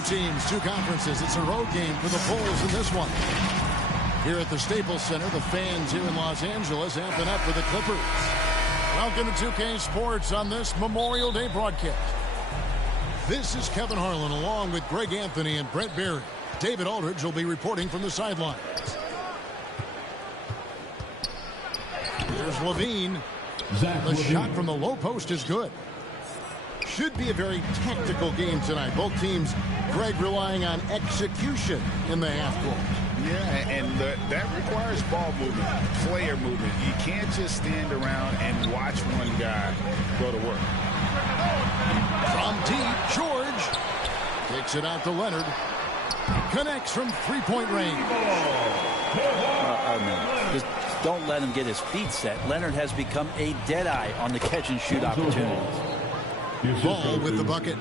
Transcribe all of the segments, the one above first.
Two teams, two conferences. It's a road game for the Bulls in this one. Here at the Staples Center, the fans here in Los Angeles amping up for the Clippers. Welcome to 2K Sports on this Memorial Day broadcast. This is Kevin Harlan along with Greg Anthony and Brent Barry. David Aldridge will be reporting from the sidelines. Here's Levine. The shot from the low post is good. Should be a very tactical game tonight. Both teams, Greg, relying on execution in the half court. Yeah, and that requires ball movement, player movement. You can't just stand around and watch one guy go to work. From deep, George kicks it out to Leonard. Connects from three-point range. No. Just don't let him get his feet set. Leonard has become a dead-eye on the catch-and-shoot opportunities. Ball with the bucket.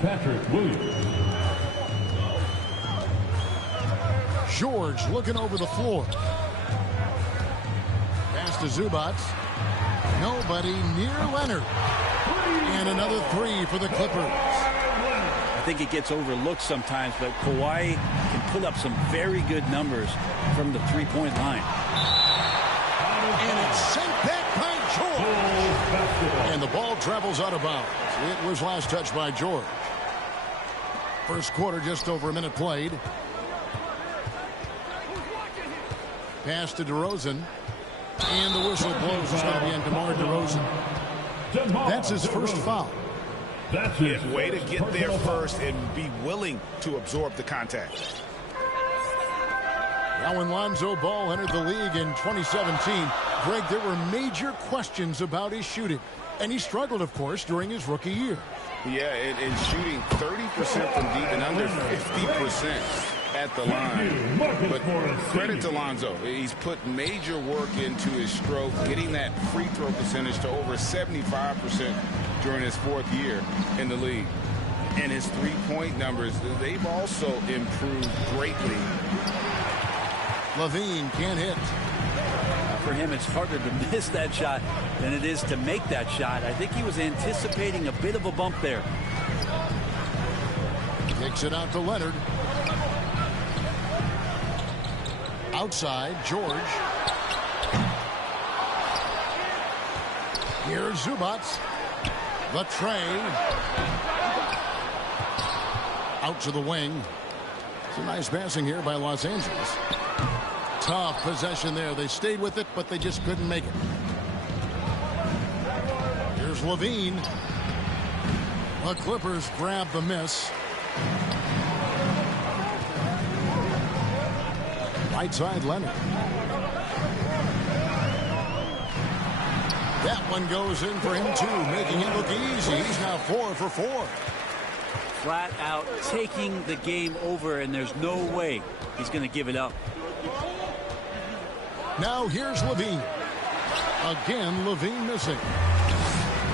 Patrick Williams. George looking over the floor. Pass to Zubac. Nobody near Leonard. And another three for the Clippers. I think it gets overlooked sometimes, but Kawhi can put up some very good numbers from the three-point line. And it's sent back by George. And the ball travels out of bounds. It was last touched by George. First quarter, just over a minute played. Pass to DeRozan. And the whistle blows. It's going to be on DeMar DeRozan. That's his first foul. Yeah, way to get there first and be willing to absorb the contact. Now when Lonzo Ball entered the league in 2017, Greg, there were major questions about his shooting. And he struggled, of course, during his rookie year. Yeah, and shooting 30% from deep and under 50% at the line. But credit to Lonzo. He's put major work into his stroke, getting that free throw percentage to over 75% during his fourth year in the league. And his three-point numbers, they've also improved greatly. Levine can't hit. For him, it's harder to miss that shot than it is to make that shot. I think he was anticipating a bit of a bump there. Kicks it out to Leonard. Outside, George. Here's Zubac. The tray. Out to the wing. Some nice passing here by Los Angeles. Tough possession there. They stayed with it, but they just couldn't make it. Here's Levine. The Clippers grab the miss. Right side, Leonard. That one goes in for him, too, making it look easy. He's now 4 for 4. Flat out taking the game over, and there's no way he's going to give it up. Now here's Levine. Again, Levine missing.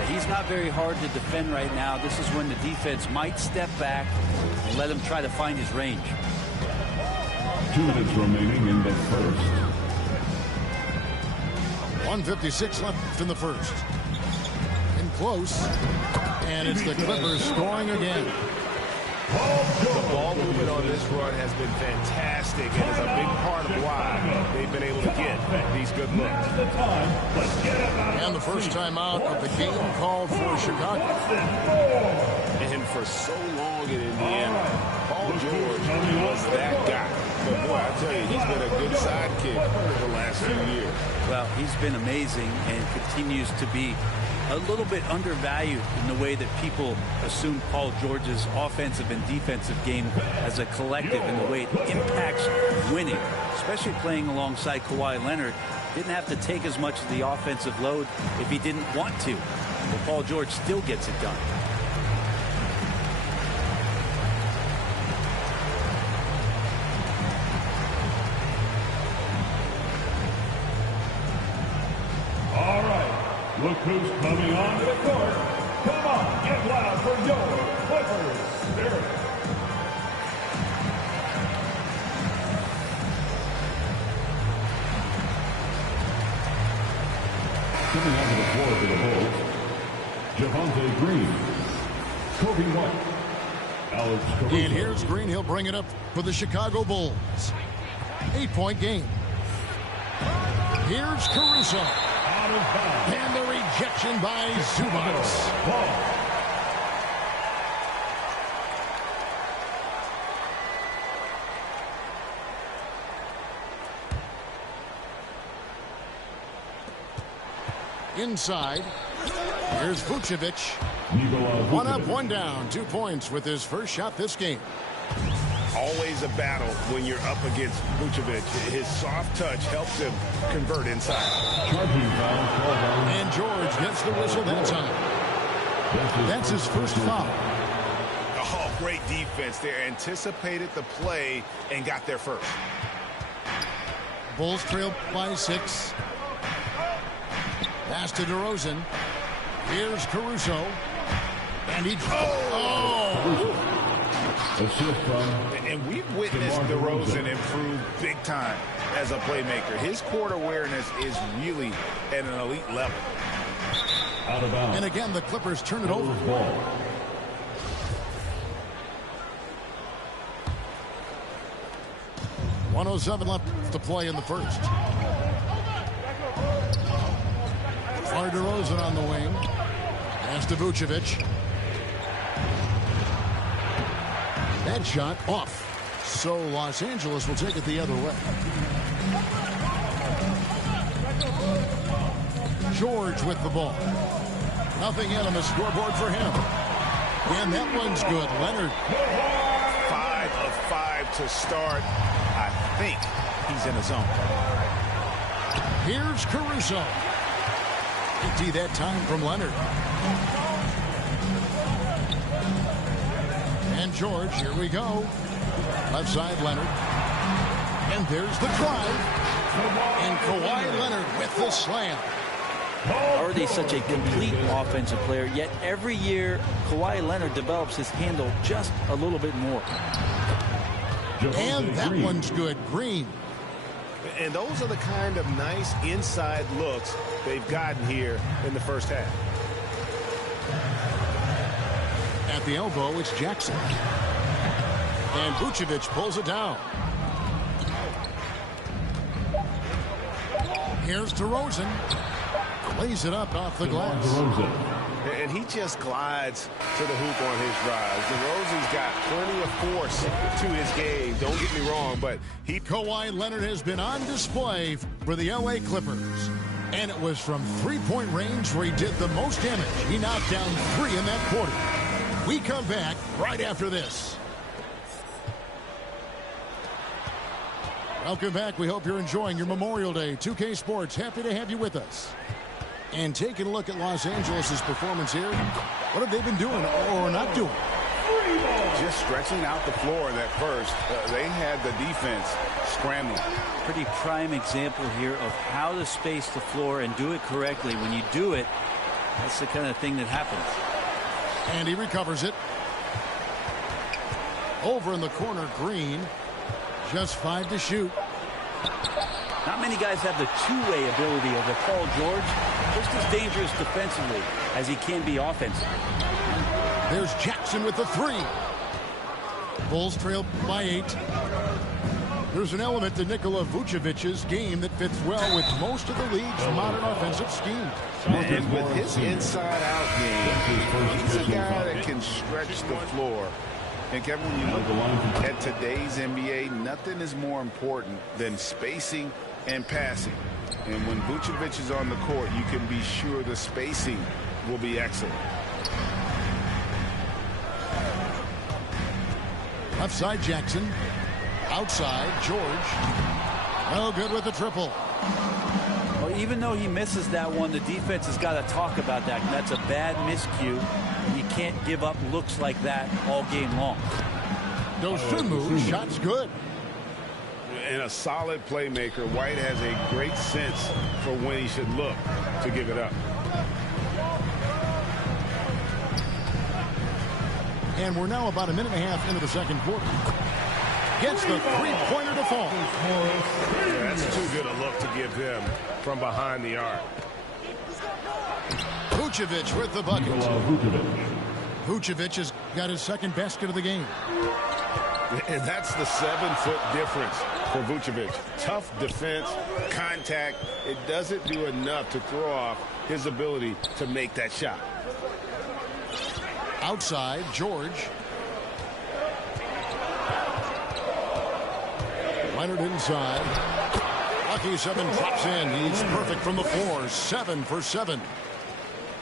He's not very hard to defend right now. This is when the defense might step back and let him try to find his range. 2 minutes remaining in the first. 1:56 left in the first. In close. And it's the Clippers scoring again. The ball movement on this run has been fantastic and is a big part of why they've been able to get these good looks. And the first time out of the game called for Chicago. And for so long in Indiana, Paul George was that guy. But boy, I tell you, he's been a good sidekick the last few years. Well, he's been amazing and continues to be a little bit undervalued in the way that people assume Paul George's offensive and defensive game as a collective and the way it impacts winning, especially playing alongside Kawhi Leonard. Didn't have to take as much of the offensive load if he didn't want to. But Paul George still gets it done. Look who's coming onto the court. Come on, get loud for your Clippers Spirit. Coming onto the floor for the Bulls, Javonte Green, Kobe White, And here's Green. He'll bring it up for the Chicago Bulls. 8-point game. Here's Caruso. And the rejection by Zubac. Inside. Here's Vucevic. 1 up, 1 down. 2 points with his first shot this game. Always a battle when you're up against Vucevic. His soft touch helps him convert inside. And George gets the whistle that time. That's his first foul. Oh, great defense there. Anticipated the play and got there first. Bulls trail by 6. Pass to DeRozan. Here's Caruso. And he... And we've witnessed DeRozan improve big time as a playmaker. His court awareness is really at an elite level. And again, the Clippers turn it over. 1:07 left to play in the first. DeMar DeRozan on the wing. Pass to Vucevic. That shot off. So Los Angeles will take it the other way. George with the ball. Nothing yet on the scoreboard for him. And that one's good. Leonard. 5 of 5 to start. I think he's in the zone. Here's Caruso. Empty that time from Leonard. And George, here we go. Left side, Leonard. And there's the drive. And Kawhi Leonard with the slam. Already such a complete offensive player, yet every year Kawhi Leonard develops his handle just a little bit more. And that one's good. Green. And those are the kind of nice inside looks they've gotten here in the first half. At the elbow, it's Jackson. And Vucevic pulls it down. Here's DeRozan. Lays it up off the glass. And he just glides to the hoop on his drives. DeRozan's got plenty of force to his game. Don't get me wrong, but Kawhi Leonard has been on display for the LA Clippers. And it was from three-point range where he did the most damage. He knocked down 3 in that quarter. We come back right after this. Welcome back. We hope you're enjoying your Memorial Day. 2K Sports, happy to have you with us. And taking a look at Los Angeles' performance here, what have they been doing or not doing? Just stretching out the floor in that first. They had the defense scrambling. Pretty prime example here of how to space the floor and do it correctly. When you do it, that's the kind of thing that happens. And he recovers it. Over in the corner, Green. Just 5 to shoot. Not many guys have the two-way ability of a Paul George. Just as dangerous defensively as he can be offensively. There's Jackson with the 3. Bulls trail by 8. There's an element to Nikola Vucevic's game that fits well with most of the league's modern offensive scheme. And with his inside-out game, he's a guy that can stretch the floor. And Kevin, when you look at today's NBA, nothing is more important than spacing and passing. And when Vucevic is on the court, you can be sure the spacing will be excellent. Left side, Jackson. Outside, George. No good with the triple. Well, even though he misses that one, the defense has got to talk about that. That's a bad miscue. You can't give up looks like that all game long. Dosunmu, shot's good. And a solid playmaker, White has a great sense for when he should look to give it up. And we're now about a minute and a half into the second quarter. Gets the three-pointer to fall. Yeah, that's too good a look to give them from behind the arc. Vucevic with the bucket. Vucevic has got his second basket of the game. And that's the 7-foot difference for Vucevic. Tough defense, contact. It doesn't do enough to throw off his ability to make that shot. Outside, George. Leonard inside. Lucky 7 drops in. He's perfect from the floor. 7 for 7.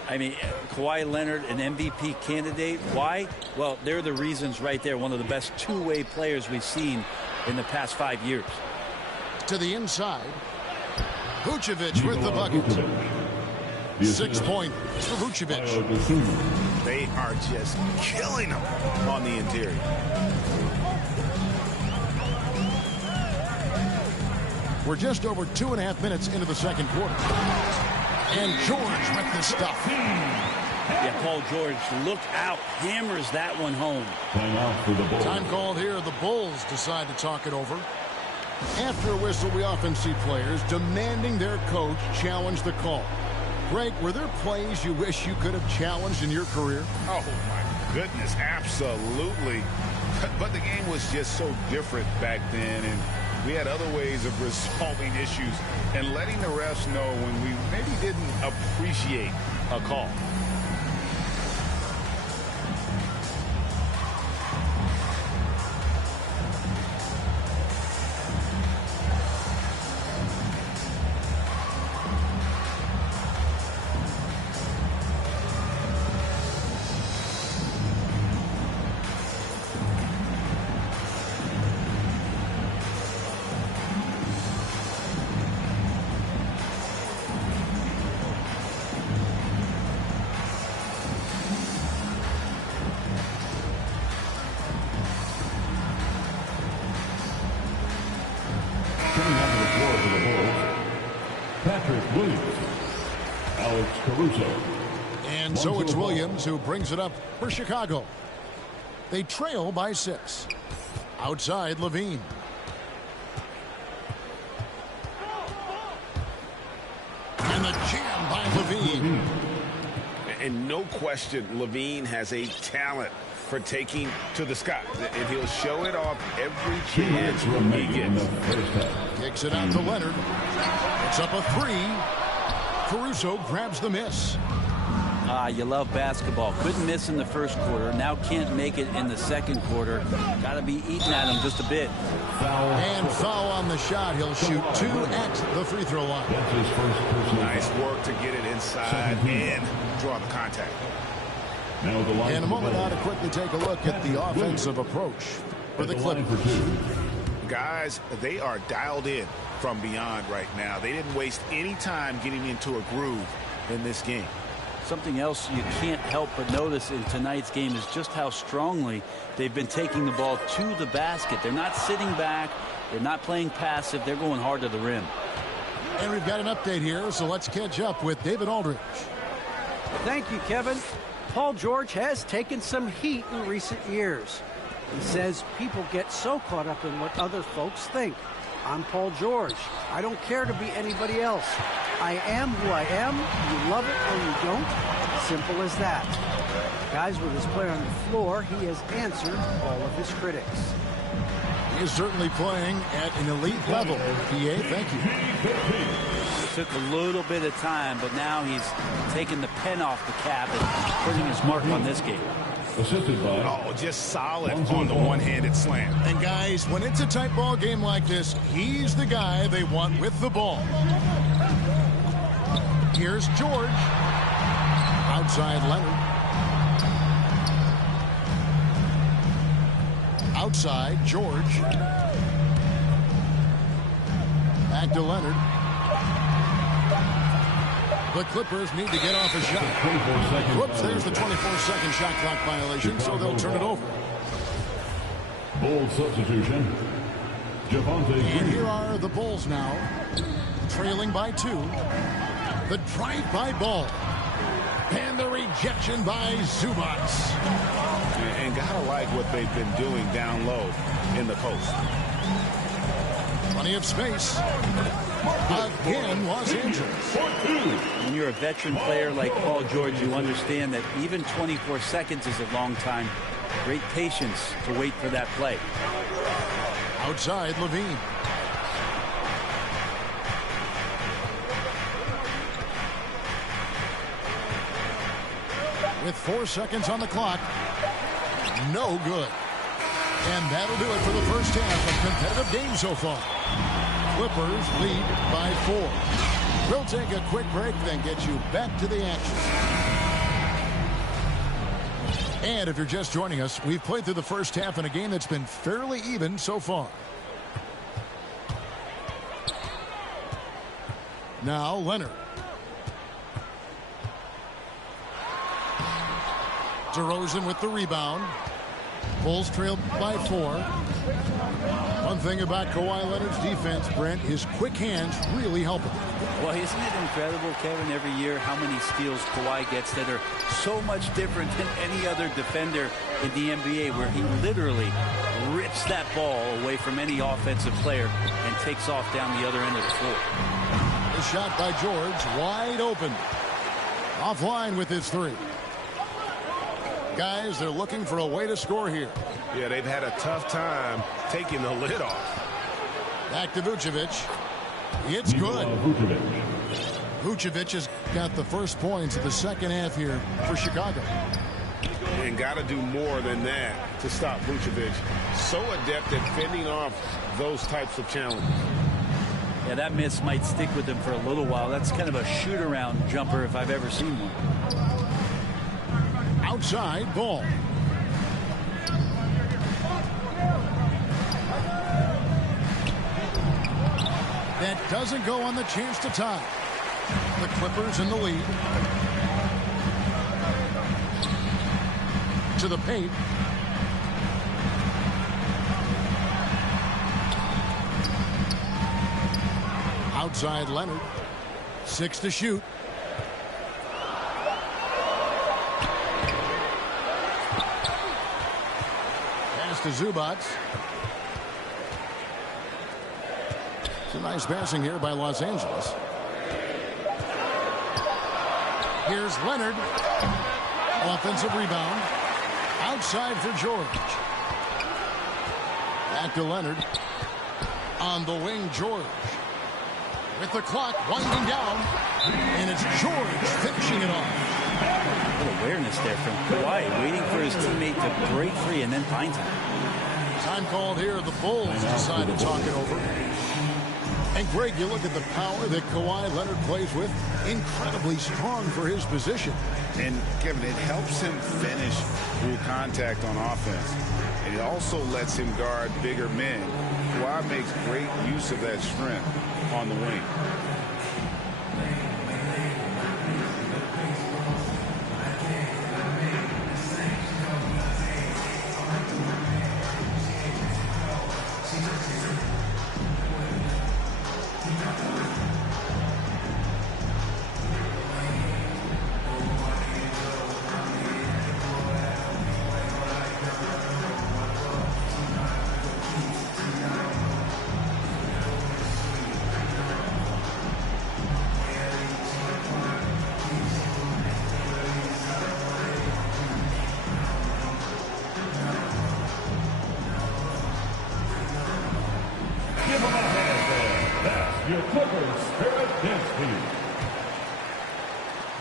I mean, Kawhi Leonard, an MVP candidate. Why? Well, they're the reasons right there. One of the best two-way players we've seen in the past 5 years. To the inside. Vucevic with the bucket. 6 points for Vucevic. They are just killing him on the interior. We're just over 2.5 minutes into the second quarter. And George with the stuff. Yeah, Paul George, look out. Hammers that one home. Time called here. The Bulls decide to talk it over. After a whistle, we often see players demanding their coach challenge the call. Greg, were there plays you wish you could have challenged in your career? Oh, my goodness, absolutely. But the game was just so different back then, and we had other ways of resolving issues and letting the refs know when we maybe didn't appreciate a call. And so it's Williams who brings it up for Chicago. They trail by 6. Outside, Levine. And the jam by Levine. And no question, Levine has a talent for taking to the sky. And he'll show it off every chance he gets. Kicks it out to Leonard. It's up a 3. Caruso grabs the miss. You love basketball. Couldn't miss in the first quarter. Now can't make it in the second quarter. Got to be eating at him just a bit. And foul on the shot. He'll shoot 2 at the free throw line. Nice work to get it inside and draw the contact. In a moment now to quickly take a look at the offensive approach for the Clippers. Guys, they are dialed in from beyond right now. They didn't waste any time getting into a groove in this game. Something else you can't help but notice in tonight's game is just how strongly they've been taking the ball to the basket. They're not sitting back. They're not playing passive. They're going hard to the rim. And we've got an update here, so let's catch up with David Aldridge. Thank you, Kevin. Paul George has taken some heat in recent years. He says people get so caught up in what other folks think. I'm Paul George. I don't care to be anybody else. I am who I am. You love it or you don't. Simple as that. Guys, with his play on the floor, he has answered all of his critics. He is certainly playing at an elite level. PA, thank you. It took a little bit of time, but now he's taking the pen off the cap and putting his mark on this game. Assisted by. Oh, just solid on the one-handed slam. And guys, when it's a tight ball game like this, he's the guy they want with the ball. Here's George. Outside Leonard. Outside George. Back to Leonard. The Clippers need to get off a shot. Whoops, there's the 24-second shot clock violation, so they'll turn it over. Bull substitution. Javonte And Green. here are the Bulls now, trailing by 2. The drive-by ball. And the rejection by Zubats. And gotta like what they've been doing down low in the post. Plenty of space. Again, Los Angeles. When you're a veteran player like Paul George, you understand that even 24 seconds is a long time. Great patience to wait for that play. Outside, Levine. With 4 seconds on the clock. No good. And that'll do it for the first half of competitive game so far. Clippers lead by 4. We'll take a quick break, then get you back to the action. And if you're just joining us, we've played through the first half in a game that's been fairly even so far. Now Leonard. DeRozan with the rebound. Bulls trail by 4. One thing about Kawhi Leonard's defense, Brent, his quick hands really help him. Well, isn't it incredible, Kevin, every year how many steals Kawhi gets that are so much different than any other defender in the NBA, where he literally rips that ball away from any offensive player and takes off down the other end of the floor. The shot by George, wide open. Offline with his 3. Guys, they're looking for a way to score here. Yeah, they've had a tough time taking the lid off. Back to Vucevic. It's good. Vucevic has got the first points of the second half here for Chicago. And got to do more than that to stop Vucevic. So adept at fending off those types of challenges. Yeah, that miss might stick with him for a little while. That's kind of a shoot-around jumper if I've ever seen one. Outside ball. That doesn't go on the chance to tie. The Clippers in the lead. To the paint. Outside Leonard. 6 to shoot. To Zubac. It's a nice passing here by Los Angeles. Here's Leonard. Offensive rebound. Outside for George. Back to Leonard. On the wing, George. With the clock winding down. And it's George finishing it off. Good awareness there from Kawhi, waiting for his teammate to break free and then finds him. Time called here. The Bulls decide to talk it over. And Greg, you look at the power that Kawhi Leonard plays with. Incredibly strong for his position. And Kevin, it helps him finish through contact on offense. And it also lets him guard bigger men. Kawhi makes great use of that strength on the wing.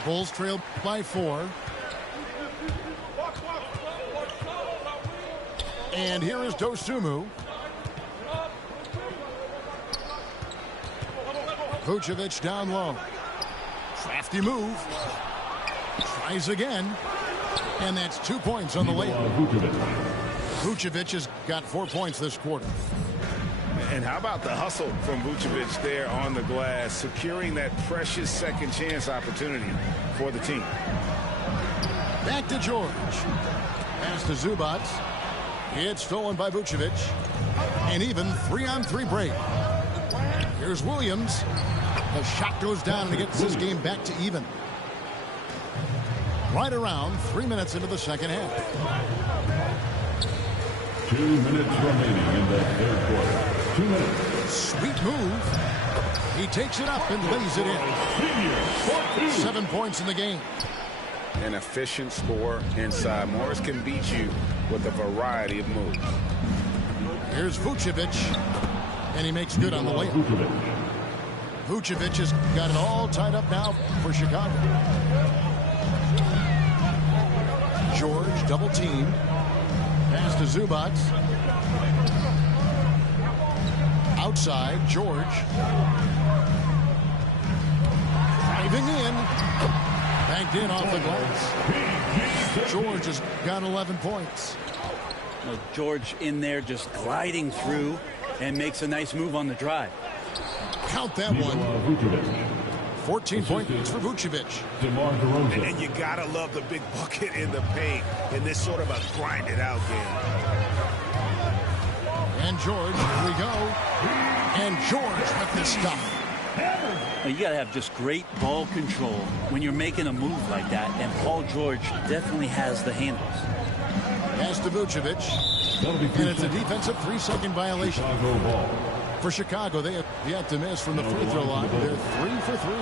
Bulls trail by 4. And here is Dosunmu. Vucevic down low. Crafty move. Tries again. And that's 2 points on the layup. Vucevic has got 4 points this quarter. And how about the hustle from Vucevic there on the glass, securing that precious second chance opportunity for the team. Back to George. Pass to Zubac. It's stolen by Vucevic. And even 3-on-3 break. Here's Williams. The shot goes down and it gets this game back to even. Right around 3 minutes into the second half. 2 minutes remaining in the third quarter. 2 minutes. Sweet move. He takes it up and lays it in. 7 points in the game. An efficient score inside. Morris can beat you with a variety of moves. Here's Vucevic, and he makes good on the layup. Vucevic has got it all tied up now for Chicago. George double teamed. Pass to Zubac. Outside, George. Driving in. Banked in off the glass. George has got 11 points. Well, George in there just gliding through and makes a nice move on the drive. Count that one. 14 points for Vucevic. And you gotta love the big bucket in the paint in this sort of a grinded out game. And George, here we go. And George with the stuff. Well, you gotta have just great ball control when you're making a move like that, and Paul George definitely has the handles. Pass to Vucevic. And it's a defensive 3-second violation. For Chicago, they have yet to miss from the free throw line. They're 3 for 3.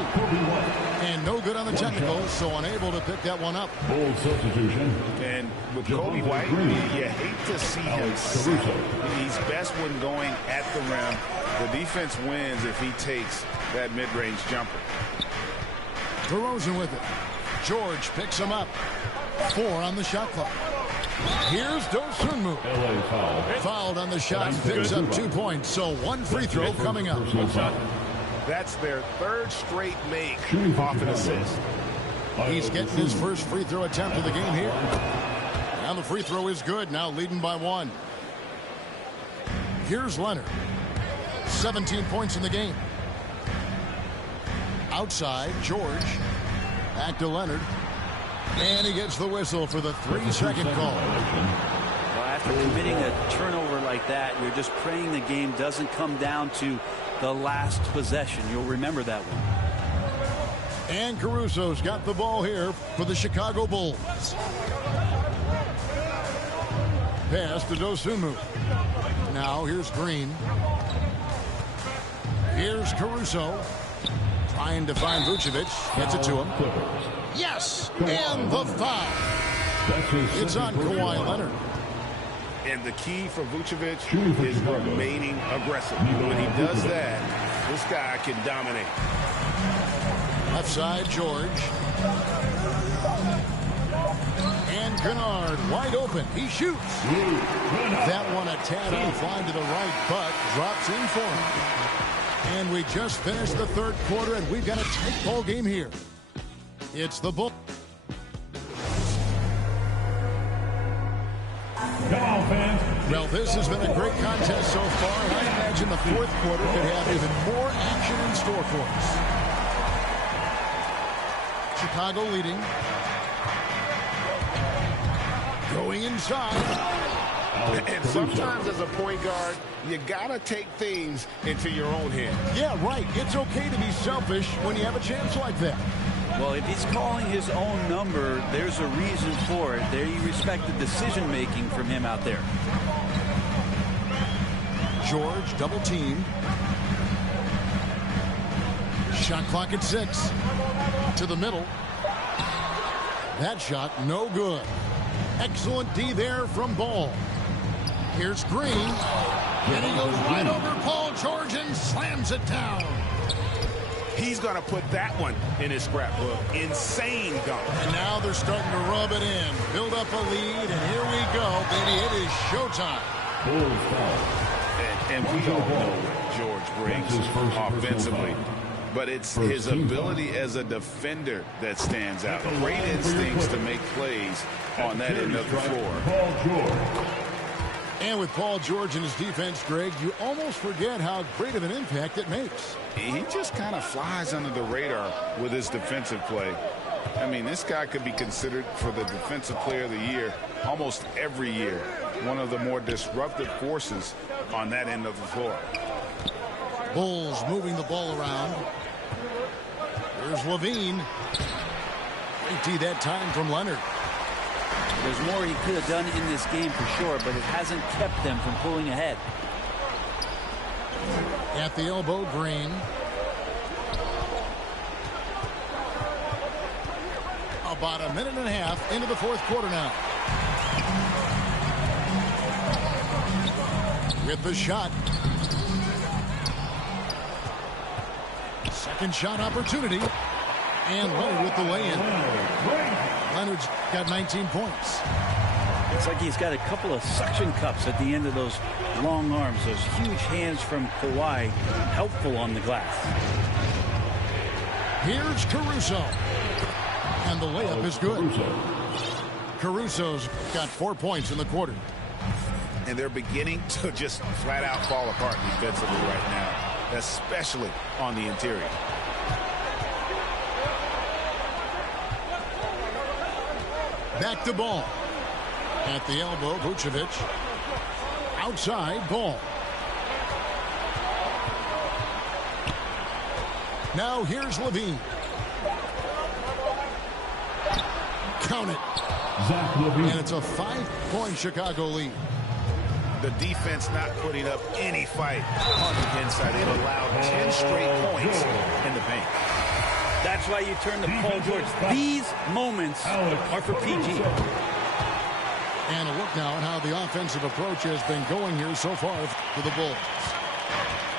And no good on the technical, so unable to pick that one up. Bold substitution. And with Kobe White, you hate to see him settle. He's best when going at the rim. The defense wins if he takes that mid-range jumper. DeRozan with it. George picks him up. 4 on the shot clock. Here's Dosunmu. Fouled on the shot, picks up 2 points. So 1 free throw coming up. That's their 3rd straight make off an assist. He's getting his first free throw attempt of the game here. Now the free throw is good, now leading by 1. Here's Leonard. 17 points in the game. Outside, George. Back to Leonard. And he gets the whistle for the 3-second call. Well, after committing a turnover like that, you're just praying the game doesn't come down to the last possession. You'll remember that one. And Caruso's got the ball here for the Chicago Bulls. Pass to Dosunmu. Now here's Green. Here's Caruso. Trying to find Vucevic. Gets it to him. Yes! And the foul. It's on Kawhi Leonard. And the key for Vucevic is remaining aggressive. When he does that, this guy can dominate. Left side, George. And Kennard wide open. He shoots. That one a tad offline to the right, but drops in for him. And we just finished the 3rd quarter, and we've got a tight ball game here. It's the Bulls. Well, this has been a great contest so far. I imagine the 4th quarter could have even more action in store for us. Chicago leading. Going inside. And sometimes as a point guard, you gotta take things into your own hands. Yeah, right. It's okay to be selfish when you have a chance like that. Well, if he's calling his own number, there's a reason for it. There you respect the decision-making from him out there. George double team. Shot clock at 6. To the middle. That shot no good. Excellent D there from Ball. Here's Green. And he goes right over Paul George and slams it down. He's going to put that one in his scrapbook. Insane dunk. And now they're starting to rub it in. Build up a lead, and here we go, baby. It is showtime. And we all know what George brings offensively. But it's his ability as a defender that stands out. Great instincts to make plays on that end of the floor. And with Paul George and his defense, Greg, you almost forget how great of an impact it makes. He just kind of flies under the radar with his defensive play. I mean, this guy could be considered for the Defensive Player of the Year almost every year. One of the more disruptive forces on that end of the floor. Bulls moving the ball around. There's Levine. Great D that time from Leonard. There's more he could have done in this game for sure, but it hasn't kept them from pulling ahead. At the elbow, Green. About a minute and a half into the 4th quarter now. with the shot. Second shot opportunity. And Leonard with the lay-in. Leonard's got 19 points. It's like he's got a couple of suction cups at the end of those long arms. Those huge hands from Kawhi, helpful on the glass. Here's Caruso. And the layup is good. Caruso's got 4 points in the quarter. And they're beginning to just flat out fall apart defensively right now, especially on the interior. Back to Ball. At the elbow, Vucevic. Outside, Ball. Now here's Levine. Count it. And it's a 5-point Chicago lead. The defense not putting up any fight on the inside. They've allowed 10 straight points in the paint. That's why you turn to Paul George. These moments are for PG. And a look now at how the offensive approach has been going here so far for the Bulls.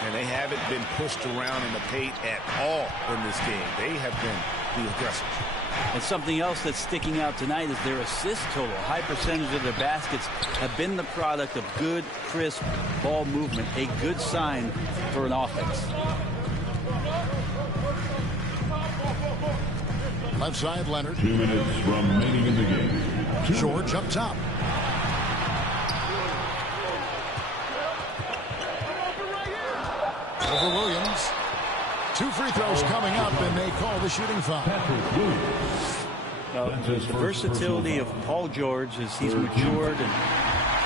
And they haven't been pushed around in the paint at all in this game. They have been the aggressors. And something else that's sticking out tonight is their assist total. High percentage of their baskets have been the product of good, crisp ball movement. A good sign for an offense. Left side, Leonard. 2 minutes remaining in the game. George up top. Over Williams. 2 free throws coming up, and they call the shooting foul. The versatility of Paul George as he's matured and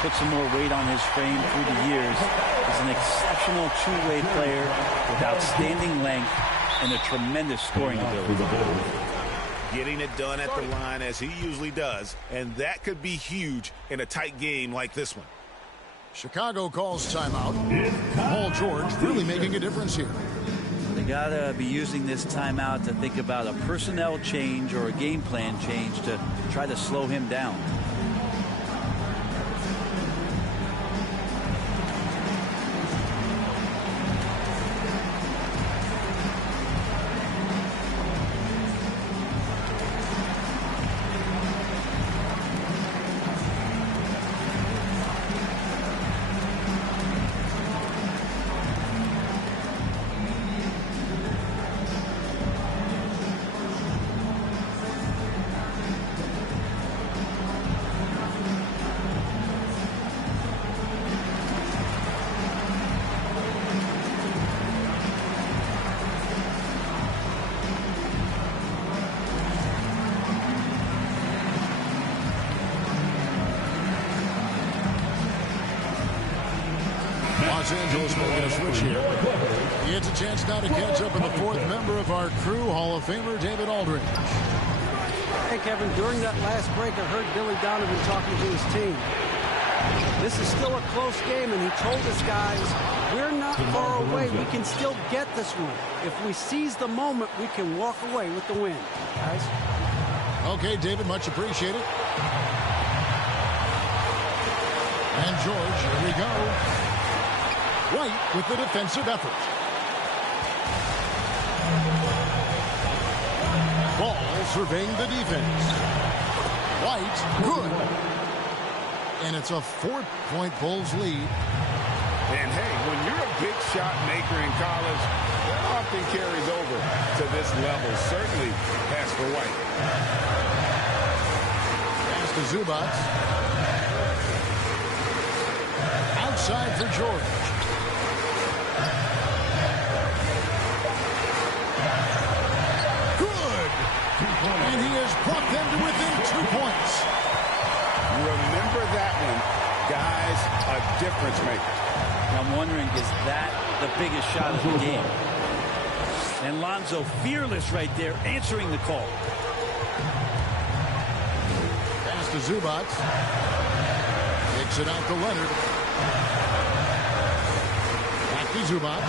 put some more weight on his frame through the years. He's an exceptional two-way player with outstanding length and a tremendous scoring ability. Getting it done at the line as he usually does, and that could be huge in a tight game like this one. Chicago calls timeout. Paul George really making a difference here. They gotta be using this timeout to think about a personnel change or a game plan change to try to slow him down. Los Angeles making a switch here. He gets a chance now to catch up with the 4th member of our crew, Hall of Famer David Aldridge. Hey, Kevin, during that last break, I heard Billy Donovan talking to his team. This is still a close game, and he told us guys, we're not far away. We can still get this one. If we seize the moment, we can walk away with the win. Guys? Okay, David, much appreciated. And George, here we go. White with the defensive effort. Ball surveying the defense. White, good. And it's a 4-point Bulls lead. And hey, when you're a big shot maker in college, that often carries over to this level. Certainly pass for White. Pass to Zubac. Outside for George. Good. And he has brought them to within 2 points. Remember that one, guys, a difference maker. I'm wondering, is that the biggest shot of the game? And Lonzo fearless right there, answering the call. Pass to Zubac. Kicks it out to Leonard. Back to Zubac.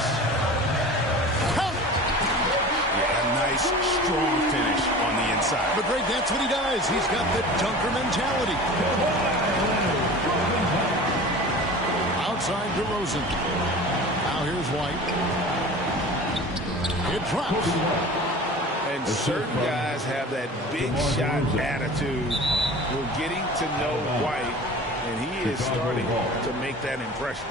Count. Yeah, a nice, strong finish on the inside. But Greg, that's what he does. He's got the dunker mentality. inside DeRozan. Now here's White. It drops. And certain guys have that big shot attitude. We're getting to know White, and he is starting to make that impression.